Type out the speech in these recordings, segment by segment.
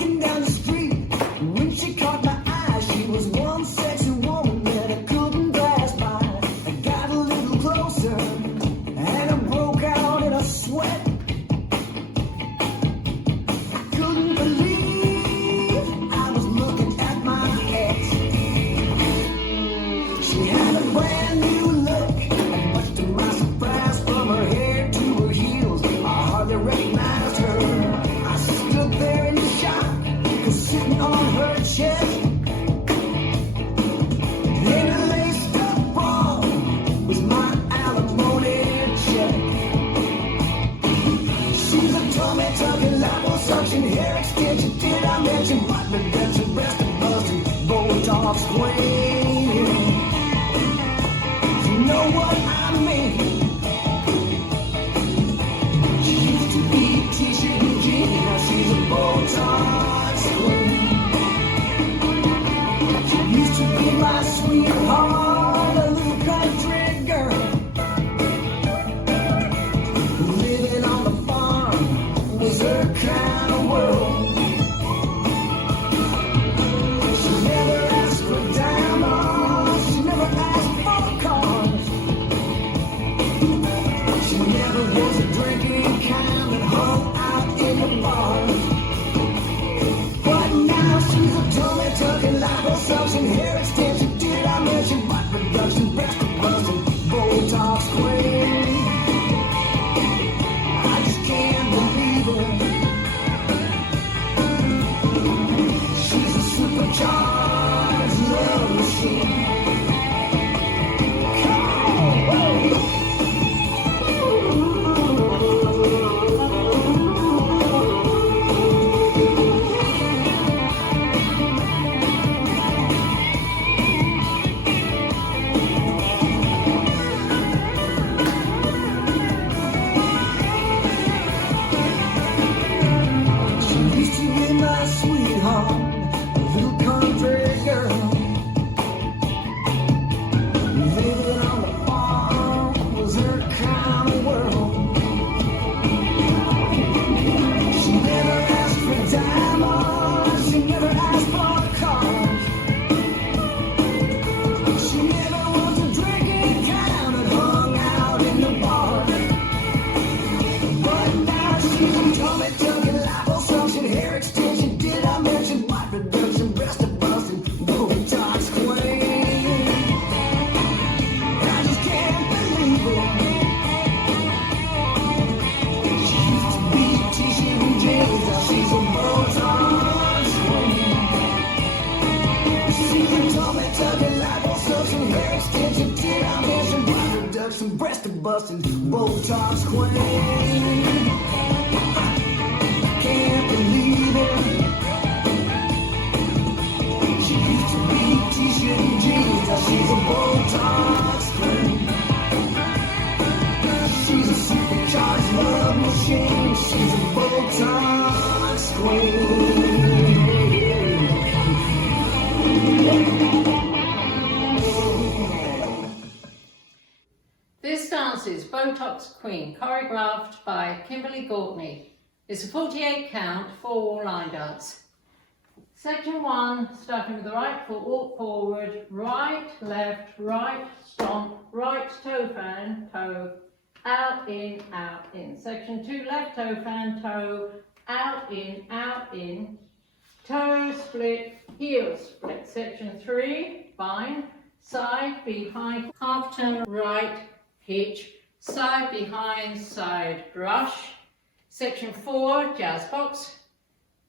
walking down the street. When she caught my eye, she was one sexy woman that I couldn't pass by. I got a little closer and I broke out in a sweat. I couldn't believe I was looking at my ex. She had a brand new look, and much to my surprise, from her hair to her heels, I hardly recognized her. I stood there in shock, 'cause sitting on her chest, in a laced up bra, was my alimony check. She's a tummy tucking, liposuction, hair extension. Did I mention butt reduction, breast and busting, Botox Queen? You know what I mean? She used to be a t-shirt and jeans, now she's a Botox Queen. She used to be my sweetheart, a little country girl, living on the farm was her kind of world. She never asked for diamonds, she never asked for cars. She never was a drinking kind that hung out in the bars. But now she's a tummy tucking, liposuction, hair extension. Did I mention butt reduction, breast busting, Botox Queen? I just can't believe it. She's a supercharged love machine. My sweetheart, a little country girl, living on the farm was her kind of world. She never asked for diamonds, she never asked for cars. She never was a drinking kind that hung out in the bar. But now she's a tummy tucking, liposuction, hair extension. Did I mention butt reduction, breast and busting, Botox Queen? I just can't believe it. She used to be a t-shirt and jeans, now she's a Botox Queen. She's a tummy tucking, liposuction, hair extension. Did I mention butt reduction, breast and busting, Botox Queen? I can't believe it. She used to be a t-shirt and jeans, now she's a Botox Queen. She's a supercharged love machine. She's a Botox Queen. This dance is Botox Queen, choreographed by Kimberly Gortney. It's a 48 count, 4-wall line dance. Section 1, starting with the right foot, walk forward, right, stomp, right toe fan, toe, out, in. Section 2, left toe fan, toe, out, in, toe split, heel split. Section 3, bind, side, behind, half turn, right, hitch, side, behind, side, brush. Section 4, jazz box,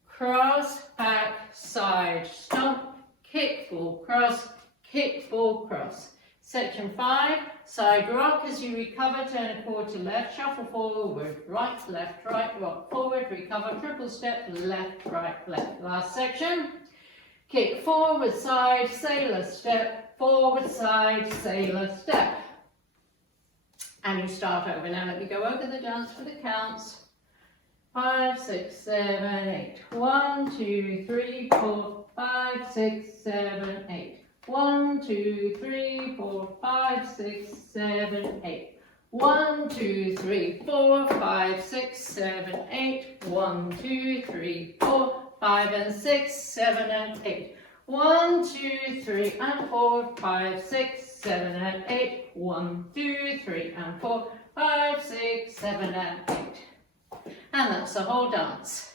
cross, back, side, stomp, kick, fall, cross, kick, fall, cross. Section 5, side rock. As you recover, turn a quarter left, shuffle forward, right, rock forward, recover, triple step, left, right, left. Last section, kick forward, side, sailor step, forward, side, sailor step. And you start over. Now let me go over the dance for the counts. 5, 6, 7, 8. 1, 2, 3, 4, 5, 6, 7, 8. 1, 2, 3, 4, 5, 6, 7, 8. 1, 2, 3, 4, 5, 6, 7, 8. 1, 2, 3, 4, 5 and 6, 7 and 8. 1, 2, 3 and 4, 5, 6, 7 and 8. 1, 2, 3 and 4, 5, 6, 7 and 8. And that's the whole dance.